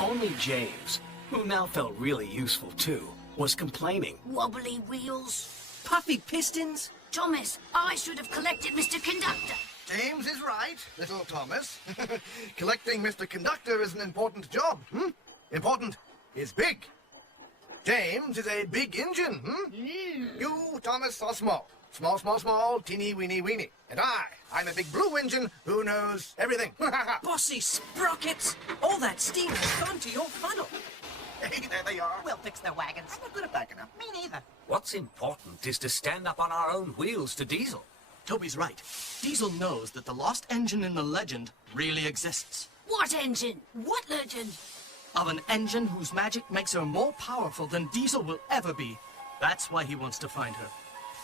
Only James, who now felt really useful too, was complaining. Wobbly wheels. Puffy pistons? Thomas, I should have collected Mr. Conductor. James is right, little Thomas. Collecting Mr. Conductor is an important job. Important is big. James is a big engine. You, Thomas, are small. Small, small, small, teeny, weeny, weeny. And I'm a big blue engine who knows everything. Bossy sprockets! All that steam has gone to your funnel. Hey, there they are. We'll fix their wagons. I'm not good at backing up. Me neither. What's important is to stand up on our own wheels to Diesel. Toby's right. Diesel knows that the lost engine in the legend really exists. What engine? What legend? Of an engine whose magic makes her more powerful than Diesel will ever be. That's why he wants to find her.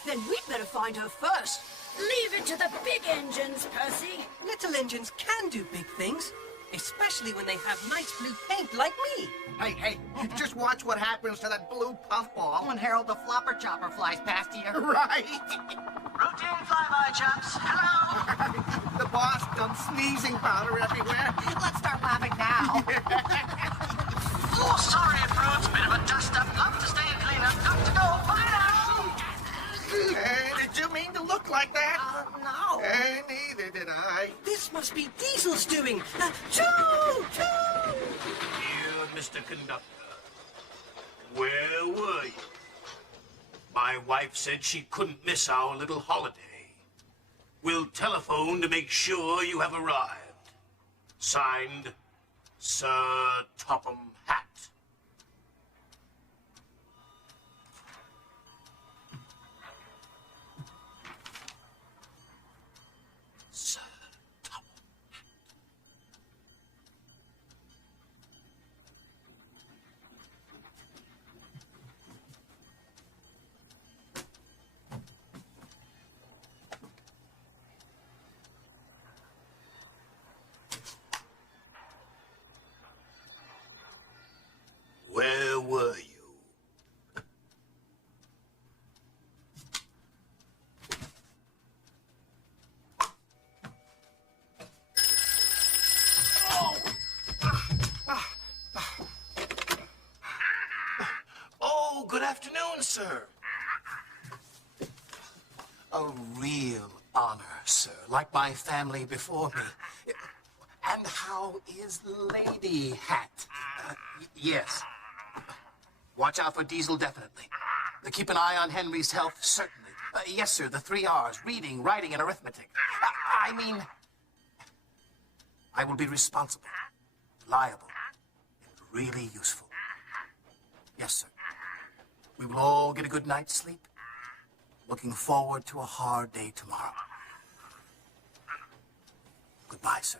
Then we'd better find her first. Leave it to the big engines, Percy. Little engines can do big things, especially when they have nice blue paint like me. Hey, just watch what happens to that blue puffball. When Harold the Flopper Chopper flies past you. Right. Routine flyby, chaps. Hello. The boss dumped sneezing powder everywhere. Let's start laughing now. Oh, sorry, Fruits. Bit of a dust-up. Love to stay clean up. Got to go. Bye now. Did you mean to look like that? No. Neither did I. This must be Diesel's doing. Choo! Choo! Dear Mr. Conductor, where were you? My wife said she couldn't miss our little holiday. We'll telephone to make sure you have arrived. Signed, Sir Topham Hatt. Sir Topham Hatt. Where were you? Oh, good afternoon, sir. A real honor, sir, like my family before me. And how is Lady Hatt? Yes. Watch out for Diesel, definitely. Keep an eye on Henry's health, certainly. Yes, sir, the 3 R's, reading, writing, and arithmetic. I mean, I will be responsible, reliable, and really useful. Yes, sir. We will all get a good night's sleep. Looking forward to a hard day tomorrow. Goodbye, sir.